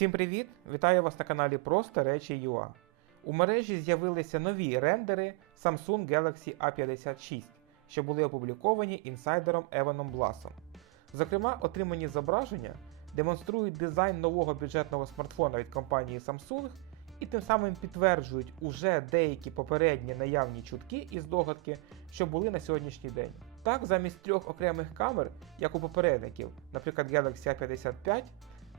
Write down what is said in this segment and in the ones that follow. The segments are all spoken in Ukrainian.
Всім привіт! Вітаю вас на каналі Просто Речі UA. У мережі з'явилися нові рендери Samsung Galaxy A56, що були опубліковані інсайдером Еваном Бласом. Зокрема, отримані зображення демонструють дизайн нового бюджетного смартфона від компанії Samsung і тим самим підтверджують уже деякі попередні наявні чутки і здогадки, що були на сьогоднішній день. Так, замість трьох окремих камер, як у попередників, наприклад Galaxy A55,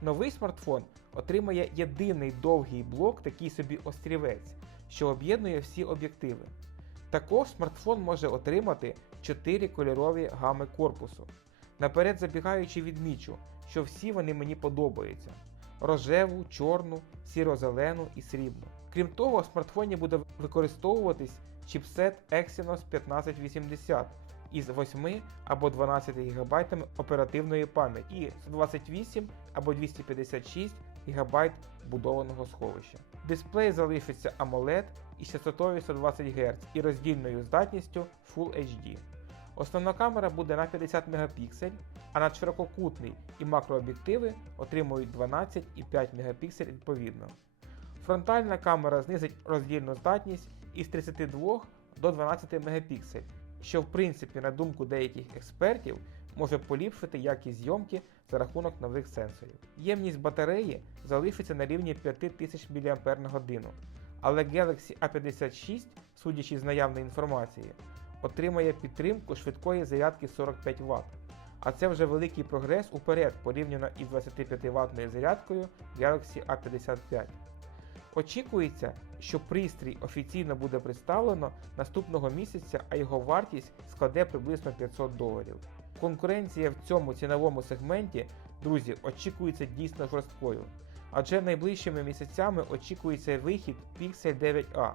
Новий смартфон отримає єдиний довгий блок, такий собі острівець, що об'єднує всі об'єктиви. Також смартфон може отримати 4 кольорові гами корпусу. Наперед забігаючи відмічу, що всі вони мені подобаються: рожеву, чорну, сіро-зелену і срібну. Крім того, в смартфоні буде використовуватись чіпсет Exynos 1580 із 8 або 12 ГБ оперативної пам'яті і 128 або 256 ГБ будованого сховища. Дисплей залишиться AMOLED із частотою 120 Гц і роздільною здатністю Full HD. Основна камера буде на 50 Мп, а надширококутний і макрооб'єктиви отримують 12 і 5 Мп відповідно. Фронтальна камера знизить роздільну здатність із 32 до 12 Мп, що в принципі, на думку деяких експертів, може поліпшити якість зйомки за рахунок нових сенсорів. Ємність батареї залишиться на рівні 5000 мАч, але Galaxy A56, судячи з наявної інформації, отримає підтримку швидкої зарядки 45 Вт. А це вже великий прогрес уперед порівняно із 25 ватною зарядкою Galaxy A55. Очікується, що пристрій офіційно буде представлено наступного місяця, а його вартість складе приблизно 500 доларів. Конкуренція в цьому ціновому сегменті, друзі, очікується дійсно жорсткою, адже найближчими місяцями очікується вихід Pixel 9a.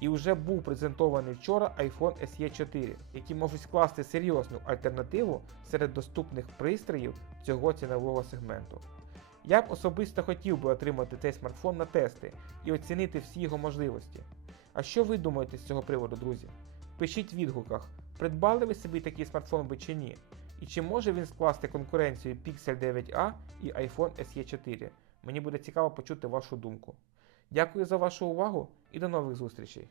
І вже був презентований вчора iPhone SE 4, які можуть скласти серйозну альтернативу серед доступних пристроїв цього цінового сегменту. Я б особисто хотів би отримати цей смартфон на тести і оцінити всі його можливості. А що ви думаєте з цього приводу, друзі? Пишіть в відгуках, придбали ви собі такий смартфон би чи ні, і чи може він скласти конкуренцію Pixel 9a і iPhone SE 4. Мені буде цікаво почути вашу думку. Дякую за вашу увагу і до нових зустрічей!